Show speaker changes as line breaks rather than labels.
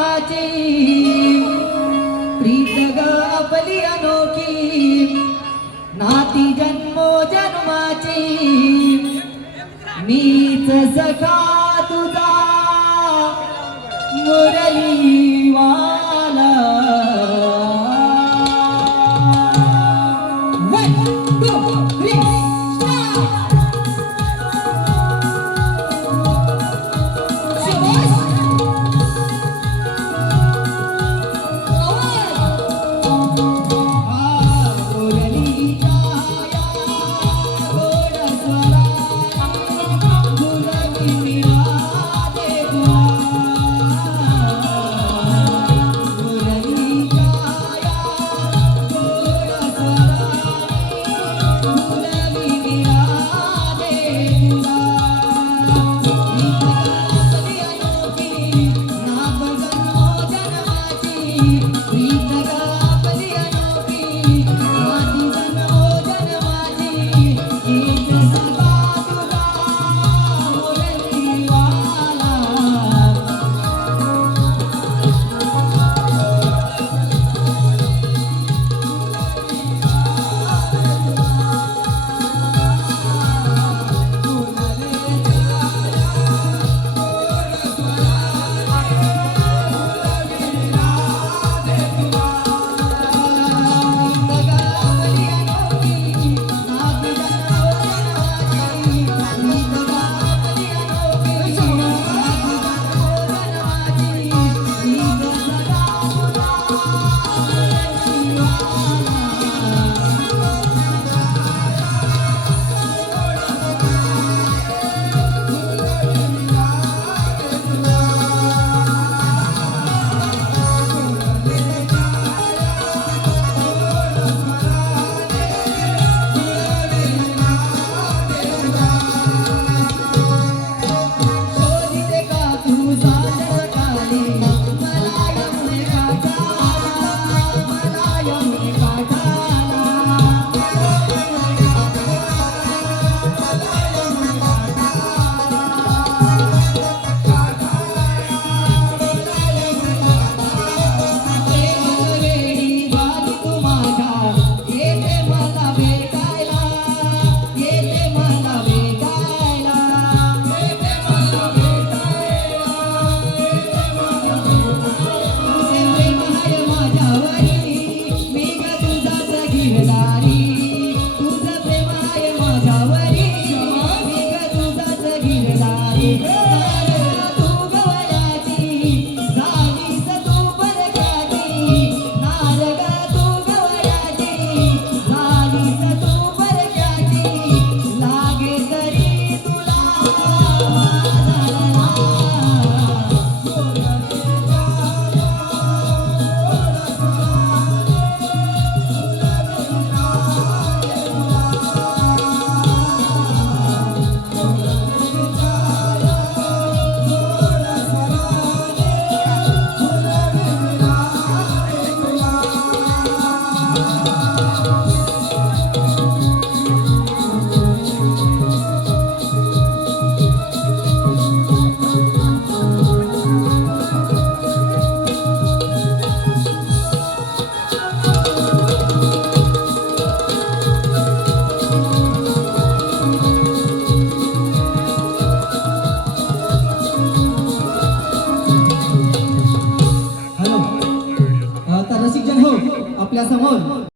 प्रेमाची प्रीत ग अनोखी. नाती जन्मो जन्माची. मीच सखा तुझा. Murli Plaza Mall.